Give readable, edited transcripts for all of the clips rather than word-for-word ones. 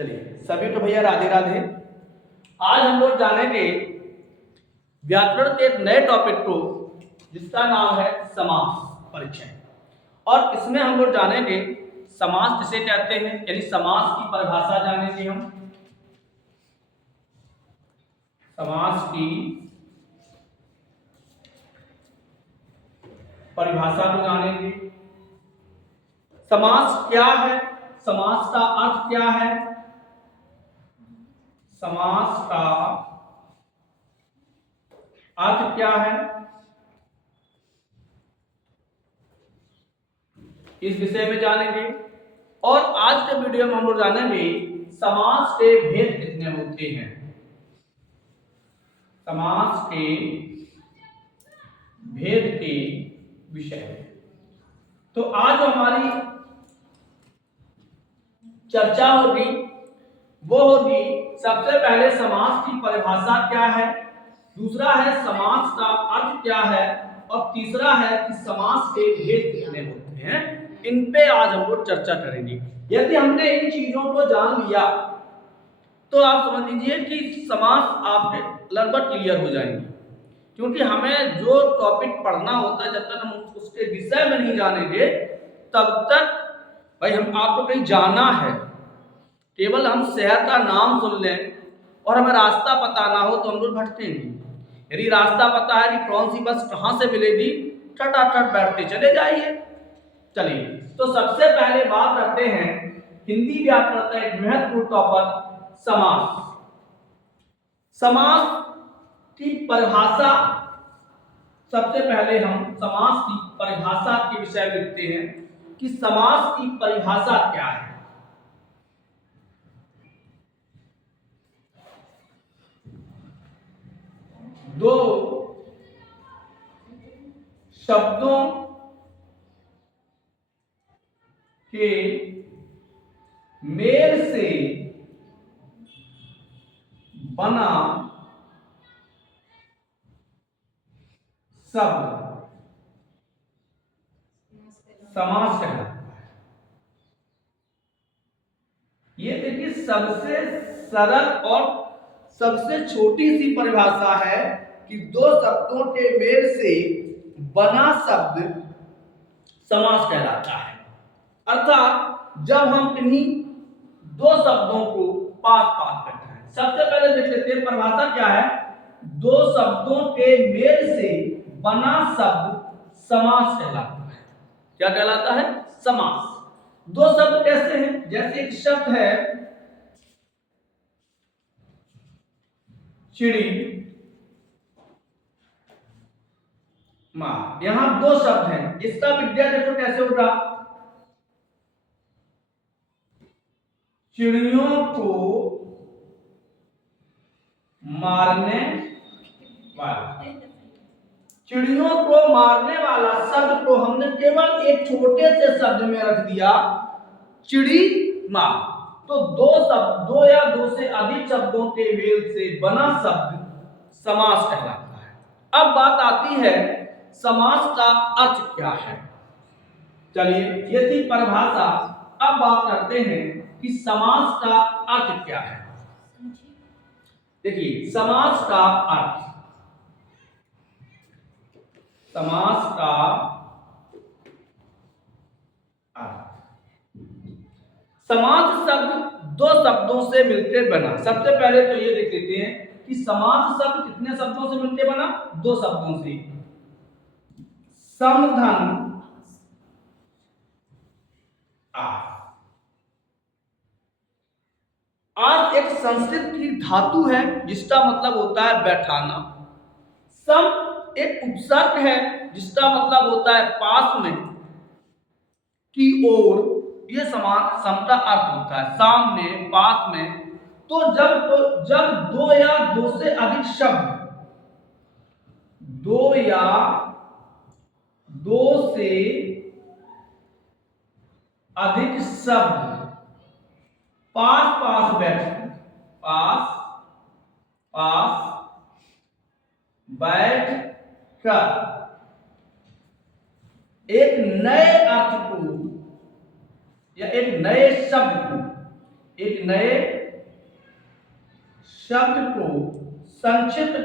चलिए सभी तो भैया राधे राधे। आज हम लोग जानेंगे व्याकरण के एक नए टॉपिक को जिसका नाम है समास परिचय। और इसमें हम लोग जानेंगे समास किसे कहते हैं, यानी समास की परिभाषा जानेंगे। हम समास की परिभाषा को जानेंगे। समास क्या है, समास का अर्थ क्या है, समास का अर्थ क्या है, इस विषय में जानेंगे। और आज के वीडियो में हम लोग जानेंगे समास के भेद कितने होते हैं, समास के भेद के विषय में। तो आज हमारी चर्चा होगी वो होगी सबसे पहले समास की परिभाषा क्या है, दूसरा है समास का अर्थ क्या है, और तीसरा है कि समास के भेद कितने होते हैं। इन पे आज हम लोग चर्चा करेंगे। यदि हमने इन चीजों को जान लिया तो आप समझ लीजिए कि समास आपके लगभग क्लियर हो जाएंगे। क्योंकि हमें जो टॉपिक पढ़ना होता है, जब तक हम उसके विषय में नहीं जानेंगे तब तक भाई हम आपको कहीं जाना है, केवल हम शहर का नाम सुन लें और हमें रास्ता पता ना हो तो हम लोग भटकेंगे। यदि रास्ता पता है कि कौन सी बस कहाँ से मिलेगी, टटाटट बैठते चले जाइए। चलिए तो सबसे पहले बात करते हैं हिंदी व्याकरण का एक महत्वपूर्ण टॉपिक समास। समास की परिभाषा, सबसे पहले हम समास की परिभाषा के विषय में लिखते हैं कि समास की परिभाषा क्या है। दो शब्दों के मेल से बना शब्द समास कहलाता है। ये देखिए सबसे सरल और सबसे छोटी सी परिभाषा है कि दो शब्दों के मेल से बना शब्द समास कहलाता है। अर्थात जब हम किन्हीं दो शब्दों को पास पास करते हैं, सबसे पहले देख लेते हैं परिभाषा क्या है। दो शब्दों के मेल से बना शब्द समास कहलाता है। क्या कहलाता है? समास। दो शब्द कैसे हैं? जैसे एक शब्द है चिड़ी मां, यहां दो शब्द हैं, इसका विग्रह देखो कैसे होगा, चिड़ियों को मारने वाला। चिड़ियों को मारने वाला शब्द को हमने केवल एक छोटे से शब्द में रख दिया, चिड़ी मां। तो दो शब्द, दो या दो से अधिक शब्दों के मेल से बना शब्द समास कहलाता है। अब बात आती है समास का अर्थ क्या है। चलिए ये थी परिभाषा। अब बात करते हैं कि समास का अर्थ क्या है। देखिए समास का अर्थ, समास का अर्थ, समास शब्द दो शब्दों से मिलकर बना। सबसे पहले तो ये देख लेते हैं कि समास शब्द कितने शब्दों से मिलकर बना, दो शब्दों से। समधन आस एक संस्कृत की धातु है जिसका मतलब होता है बैठाना। सम एक उपसर्ग है जिसका मतलब होता है पास में, की ओर, ये समान सम का अर्थ होता है सामने, पास में। तो जब दो या दो से अधिक शब्द, दो या दो से अधिक शब्द पास पास बैठ, पास पास बैठ कर एक नए अर्थ को या एक नए शब्द को, एक नए शब्द को संक्षिप्त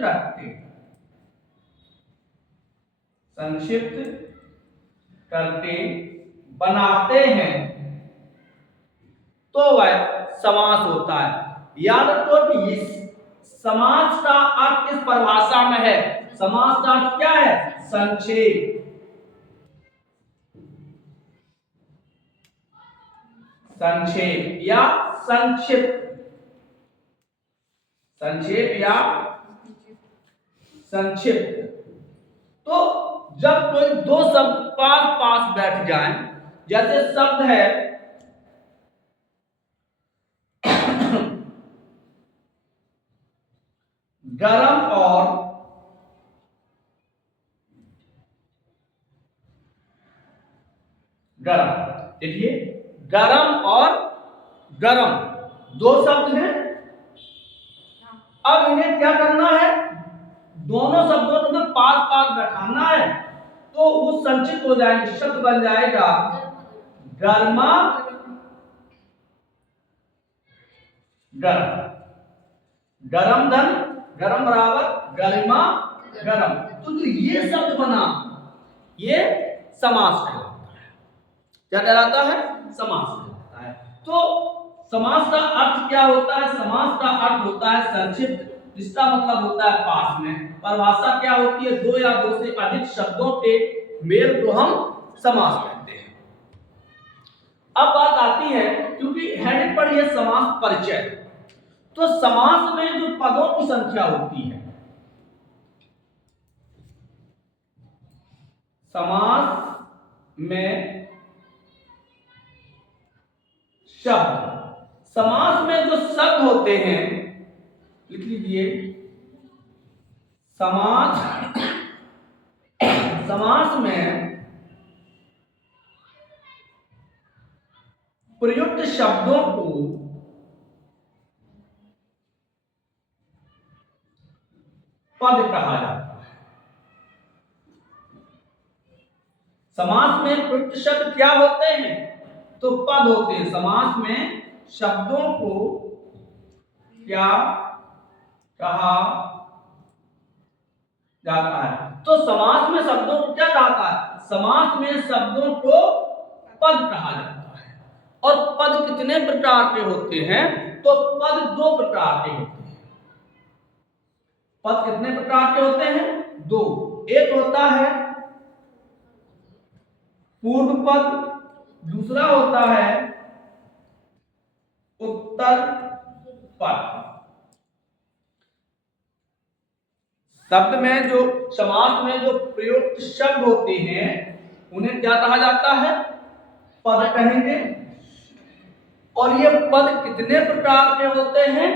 करके बनाते हैं तो वह समास होता है। याद रखो कि इस समास का अर्थ इस परिभाषा में है। समास का अर्थ क्या है? संक्षेप। संक्षेप या संक्षिप्त। संक्षेप या संक्षिप्त। तो जब कोई दो शब्द पास पास बैठ जाएं, जैसे शब्द है गरम और गरम। देखिए, गरम और गरम दो शब्द हैं। अब इन्हें क्या करना है? दोनों शब्दों में पास पास बैठाना है, तो वो संचित हो जाएंगे। शब्द बन जाएगा गर्मा गरम। गरम धन गरम बराबर गरिमा गरम। तो जो ये शब्द बना, ये समास कहलाता है। क्या कहलाता है? समास कहलाता है। तो समास का अर्थ क्या होता है? समास का अर्थ होता है संक्षिप्त, जिसका मतलब होता है पास में। परिभाषा क्या होती है? दो या दो से अधिक शब्दों के मेल को हम समास कहते हैं। अब बात आती है, क्योंकि हेडिंग पर यह समास परिचय, तो समास में जो पदों की संख्या होती है, समास में शब्द, समास में जो शब्द होते हैं, लिख लीजिए, समास में प्रयुक्त शब्दों को पद कहा जाता है। समास में प्रयुक्त शब्द क्या होते हैं? तो पद होते हैं। समास में शब्दों को क्या कहा जाता है? तो समास में शब्दों को क्या कहा है? समास में शब्दों को पद कहा जाता है। और पद कितने प्रकार के होते हैं? तो पद दो प्रकार के होते हैं। पद कितने प्रकार के होते हैं? दो। एक होता है पूर्व पद, दूसरा होता है उत्तर पद। शब्द में जो समास में जो प्रयुक्त शब्द होते हैं, उन्हें क्या कहा जाता है? पद कहेंगे। और ये पद कितने प्रकार के होते हैं?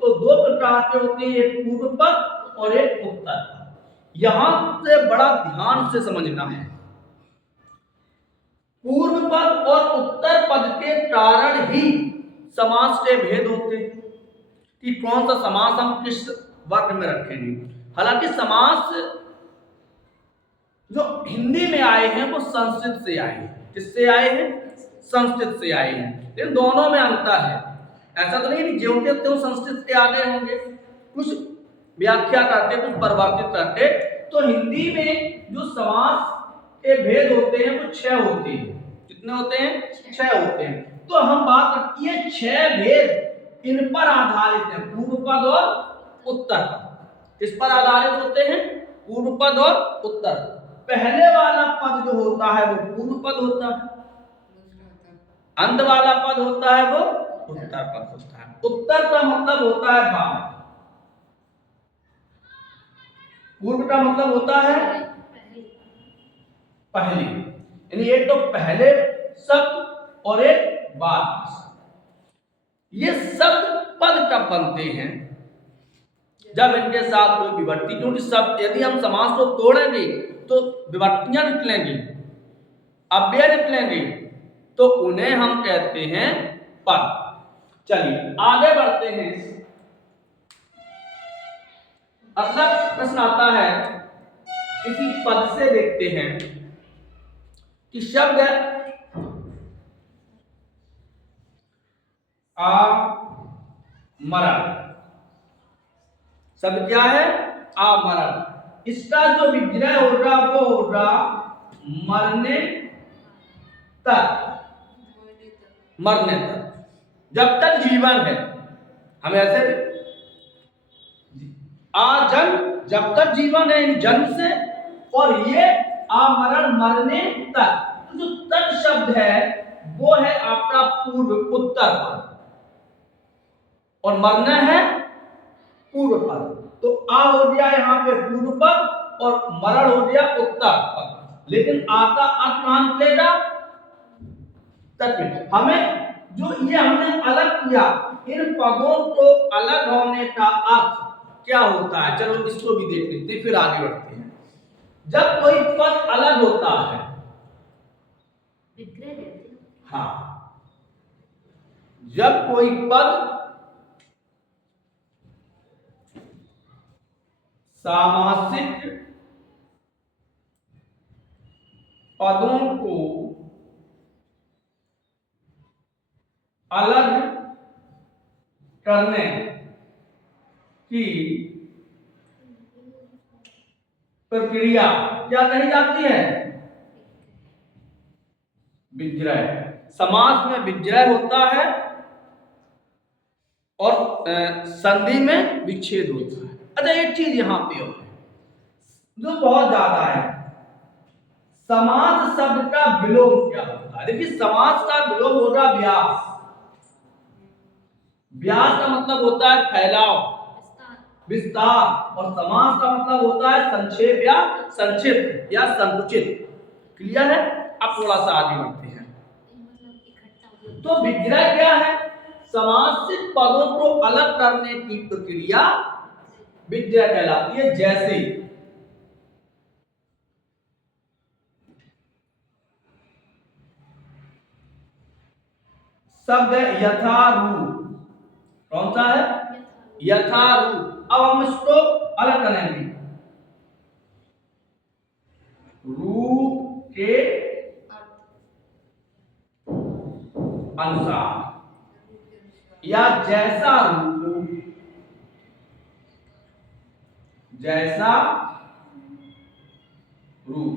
तो दो प्रकार के होते हैं, एक पूर्व पद और एक उत्तर पद। यहां से बड़ा ध्यान से समझना है। पूर्व पद और उत्तर पद के कारण ही समास के भेद होते हैं कि कौन सा समास हम किस वर्ग में रखेंगे। हालांकि समास जो हिंदी में आए हैं वो संस्कृत से आए हैं। किससे आए हैं? संस्कृत से आए हैं। लेकिन दोनों में अंतर है। ऐसा तो नहीं ज्यों के त्यों संस्कृत के आगे होंगे, कुछ व्याख्या करके, कुछ परिवर्तित करके। तो हिंदी में जो समास के भेद होते हैं वो 6 होते हैं। कितने होते हैं? 6 होते हैं। तो हम बात करते हैं 6 भेद इन पर आधारित है, पूर्व पद और उत्तर पद। किस पर आधारित होते हैं? पूर्व पद और उत्तर। पहले वाला पद जो होता है वो पूर्व पद होता है, अंत वाला पद होता है वो उत्तर पद होता है। उत्तर का मतलब होता है बाद, पूर्व का मतलब होता है पहले। यानी एक तो पहले शब्द और एक बाद। ये शब्द पद कब बनते हैं? जब इनके साथ कोई विभक्ति, क्योंकि शब्द यदि हम समास को तोड़ेंगे तो विभक्तियां निकलेंगी, अव्यय निकलेंगे, तो उन्हें हम कहते हैं पद। चलिए आगे बढ़ते हैं। अगला प्रश्न आता है, इसी पद से देखते हैं कि शब्द आमरण। शब्द क्या है? आमरण। इसका जो विग्रह होगा वो होगा मरने तक। मरने तक, जब तक जीवन है। हम ऐसे आजन्म, जब तक जीवन है इन जन्म से, और ये आमरण मरने तक। तो जो तक शब्द है वो है आपका पूर्व उत्तर पद, और मरना है पूर्व पद। तो आ हो गया यहाँ पे पूर्व पद और मरण हो गया उत्तर पद। लेकिन आ का अर्थ कहां निकलेगा? तक में। हमें जो ये हमने अलग किया, इन पदों को अलग होने का अर्थ क्या होता है, चलो इसको भी देख लेते हैं, फिर आगे बढ़ते हैं। जब कोई पद अलग होता है, हाँ, जब कोई पद सामासिक पदों को अलग करने की प्रक्रिया क्या कही जाती है? विग्रह। समास में विग्रह होता है और संधि में विच्छेद होता है। अच्छा, एक चीज यहां पे और है जो बहुत ज्यादा है, समास शब्द का विलोम क्या होता है? देखिए, समास का विलोम होगा व्यास। व्यास का मतलब होता है फैलाव, विस्तार, और समास का मतलब होता है संक्षेप या संक्षिप्त या संकुचित। क्लियर है? अब थोड़ा सा आगे बढ़ते हैं। तो विग्रह क्या है? समासिक पदों को अलग करने की प्रक्रिया विग्रह कहलाती है। जैसे शब्द यथारूप, कौन सा है? यथारूप। अब हम इसको अलग करेंगे, रूप के अनुसार, या जैसा रूप, जैसा रूप।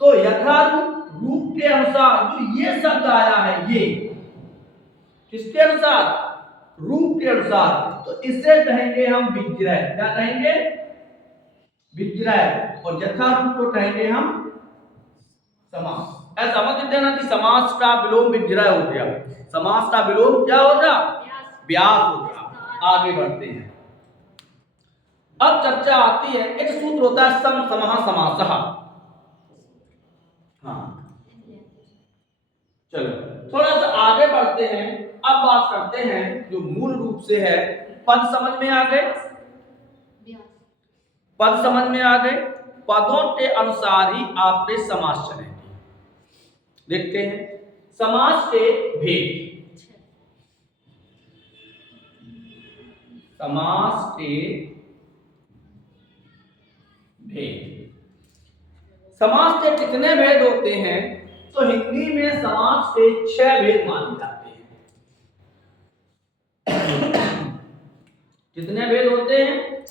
तो यथारूप, रूप के अनुसार, जो ये शब्द आया है, ये किसके अनुसार? रूप के अनुसार। तो इसे कहेंगे हम विग्रह। क्या कहेंगे? विग्रह। और यथारूप को कहेंगे हम समास। ऐसा मत देना कि समास का विलोम विग्रह हो गया। समास का विलोम क्या होगा? व्यास होगा। आगे बढ़ते हैं। अब चर्चा आती है, एक सूत्र होता है सम समः समासः। हाँ, चलो थोड़ा सा आगे बढ़ते हैं। अब बात करते हैं जो मूल रूप से है। पद समझ में आ गए? पद समझ में आ गए? पदों के अनुसार ही आपके समास चलेंगे। देखते हैं समास के भेद। समास के भेद। समास के कितने भेद होते हैं? तो हिंदी में समास के 6 भेद माने जाते हैं। कितने भेद होते हैं?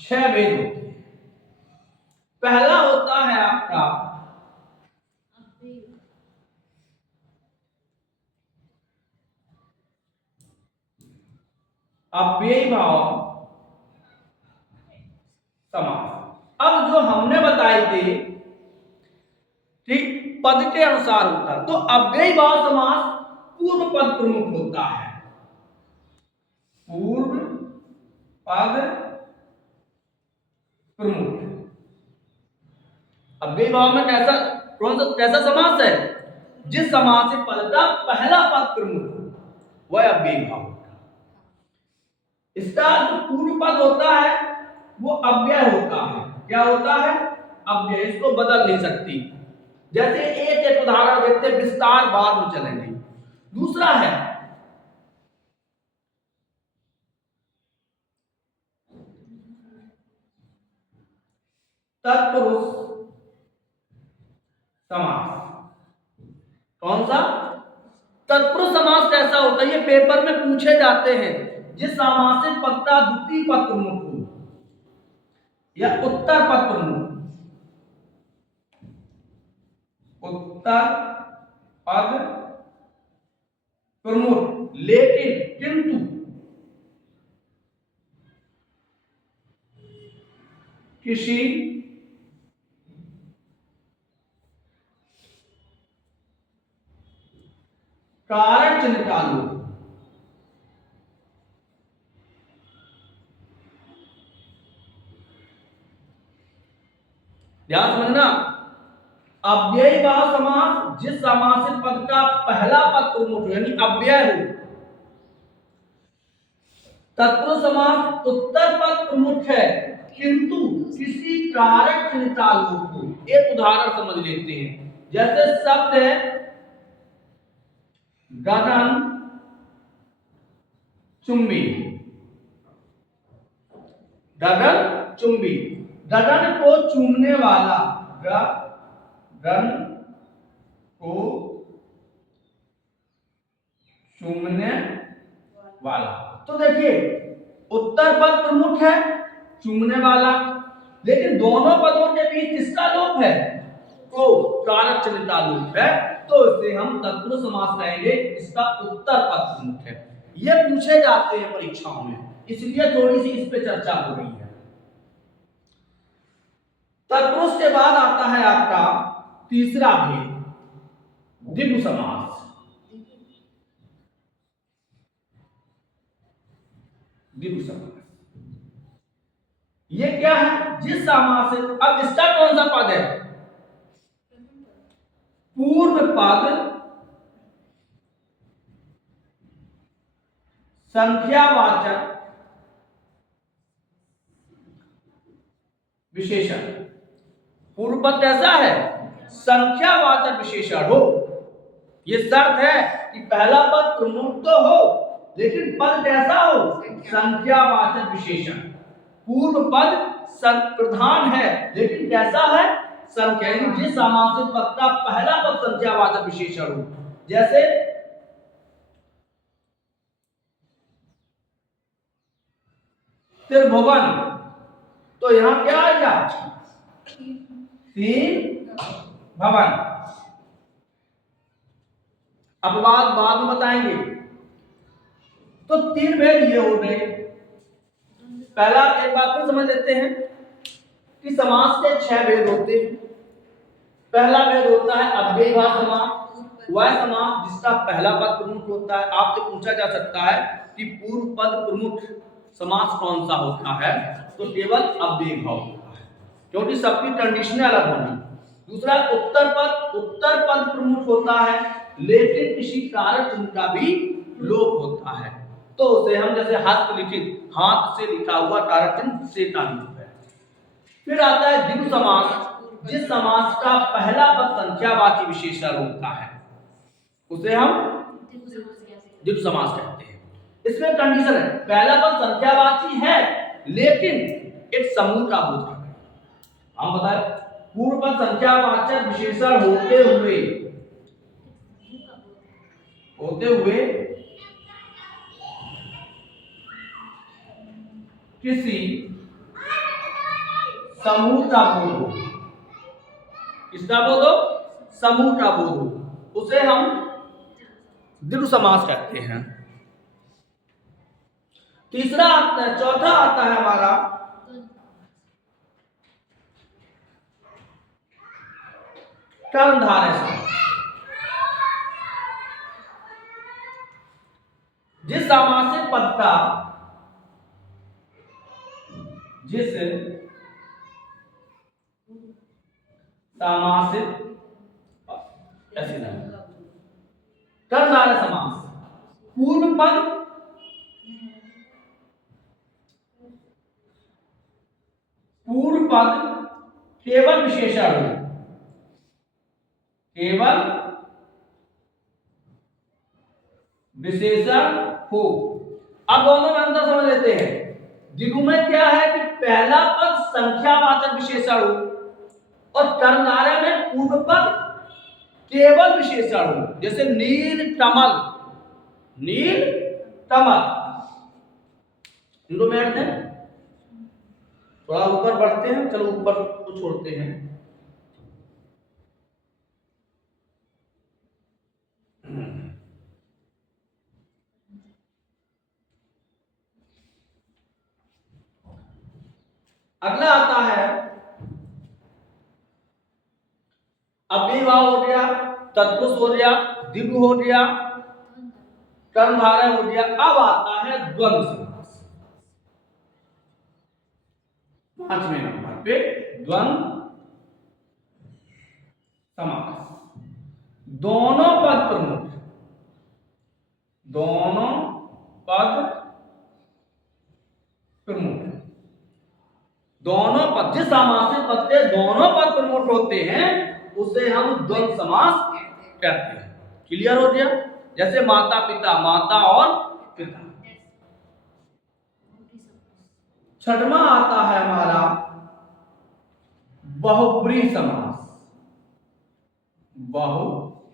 6 भेद होते हैं। पहला होता है आपका अव्ययी भाव समास। अब जो हमने बताई थी, ठीक, पद के अनुसार होता है। तो अव्ययी भाव समास पूर्व पद प्रमुख होता है। पूर्व पद प्रमुख। अव्ययी भाव में कैसा समास है? जिस समासिक पद का पहला पद प्रमुख हो, वह अव्ययी भाव होता है। इसका जो पूर्व पद होता है वो अव्यय होता है। क्या होता है? अव्यय। इसको बदल नहीं सकती। जैसे एक उदाहरण देखते हैं, विस्तार बाद में चलेंगे। दूसरा है तत्पुरुष समास। कौन सा? तत्पुरुष समास कैसा होता है? ये पेपर में पूछे जाते हैं। जिस सामासिक पद का द्वितीय पद प्रमुख हो या उत्तर पद प्रमुख, उत्तर पद प्रमुख, लेकिन किंतु किसी कारक चिन्ह का लोप। ध्यान समझना, अव्ययी भाव समास जिस सामासिक पद का पहला पद प्रमुख हो यानी अव्यय हो। तत्पुरुष समास उत्तर पद प्रमुख है किंतु किसी कारक चिन्ह का लोप हो। एक उदाहरण समझ लेते हैं, जैसे शब्द है गगन चुंबी। गगन चुंबी, गगन को चूमने वाला, गगन को चूमने वाला। तो देखिए उत्तर पद प्रमुख है, चूमने वाला, लेकिन दोनों पदों के बीच किसका लोप है? तो कारक चिन्ह का लोप है, तो इसे हम तत्पुरुष समास कहेंगे। इसका उत्तर पद प्रमुख है। ये पूछे जाते हैं परीक्षाओं में, इसलिए थोड़ी सी इस पे चर्चा हो रही है। तत्पुरुष के बाद आता है आपका तीसरा भेद, द्विगु समास। द्विगु समास ये क्या है? जिस समास, अब इसका कौन सा पद है? पूर्व पद संख्यावाचक विशेषण। पूर्व पद कैसा है? संख्यावाचक विशेषण हो। ये शर्त है कि पहला पद प्रमुख तो हो, लेकिन पद कैसा हो? संख्यावाचक विशेषण। पूर्व पद प्रधान है, लेकिन कैसा है? संख्या। जिस सामासिक पद का पहला पद संख्यावाचक विशेषण हो, जैसे त्रिभुवन, तो यहां क्या आएगा? तीन भवन। अब बाद में बताएंगे। तो तीन भेद ये हो गए। पहला एक बात को समझ लेते हैं कि समास के 6 भेद होते हैं। पहला भेद होता है अव्ययी भाव समास, वह समास जिसका पहला पद प्रमुख होता है। आपसे पूछा जा सकता है कि पूर्व पद प्रमुख समास कौन सा होता है? तो केवल अव्ययी भाव होता है, क्योंकि सबकी कंडीशनें अलग होंगी। दूसरा उत्तर पद प्रमुख होता है, लेकिन किसी कारक चिन्ह का भी लोप होता है, तो उसे हम जैसे हस्तलिखित, हाथ से लिखा हुआ कारक चिन्ह से का लोप है। फिर आता है द्विगु समास, जिस समास का पहला पद संख्यावाची विशेषण होता है, उसे हम द्विगु समास कहते हैं। इसमें कंडीशन है, पहला पद संख्यावाची है, लेकिन एक समूह का बोधक है। हम बताएं, पूर्व पद संख्यावाचक विशेषण होते हुए किसी समूह का बोध हो। किसका बोध हो? समूह का बोध हो, उसे हम द्विगु समास कहते हैं। चौथा आता है हमारा कर्णधारय समास। जिस सामासिक पद का कर्णधारय समास पूर्व पद केवल विशेषण हो, केवल विशेषण हो। अब दोनों में अंतर समझ लेते हैं। द्विगु में क्या है कि पहला पद संख्यावाचक विशेषण हो, और कर्णधारय में पूर्व पद केवल विशेषण हो, जैसे नील कमल, नील कमल, इनको बैठ दें। थोड़ा ऊपर बढ़ते हैं, चलो ऊपर को छोड़ते हैं। अगला आता है अव्ययीभाव हो गया, तत्पुरुष हो गया, दिव्य हो गया, कर्मधारय हो गया। अब आता है द्वंद्व समास, 5वें नंबर पे द्वंद्व समास। दोनों पद प्रमुख, दोनों पद प्रमुख, दोनों पद, जिस समासित पद के दोनों पद प्रमुख होते हैं उसे हम द्वंद्व समास कहते हैं। क्लियर हो गया? जैसे माता पिता, माता और पिता। छठवां आता है हमारा बहुब्रीहि समास, बहुब्रीहि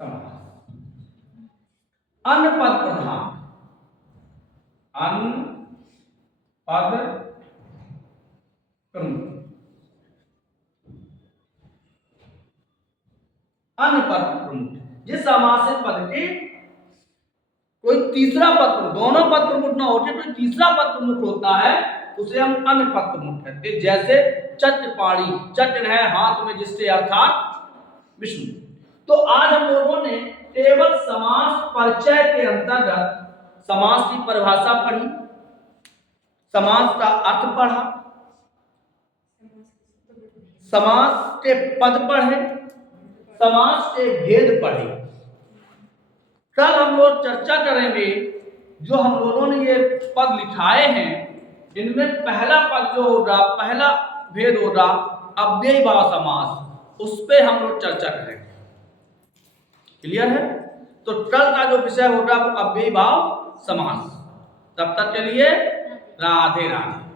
समास। अन पद प्रधान, अन पद प्रमुख, अन पद प्रमुख, जिस समासित पद के कोई तीसरा पद प्रमुख, दोनों पद प्रमुख ना होते कोई तीसरा पद प्रमुख होता है उसे हम अन पद प्रमुख कहते हैं। जैसे चक्रपाणी, चक्र है हाथ में जिससे, अर्थात विष्णु। तो आज हम लोगों ने केवल समास परिचय के अंतर्गत समास की परिभाषा पढ़ी, समास का अर्थ पढ़ा, समास के पद पढ़े, समास के भेद पढ़े। कल हम लोग चर्चा करेंगे जो हम लोगों ने ये पद लिखाए हैं इनमें पहला पद जो होगा, पहला भेद होगा अव्ययीभाव समास, उस पे हम लोग चर्चा करेंगे। क्लियर है? तो कल का जो विषय होगा वो अव्ययीभाव समास। तब तक के लिए राधे राधे।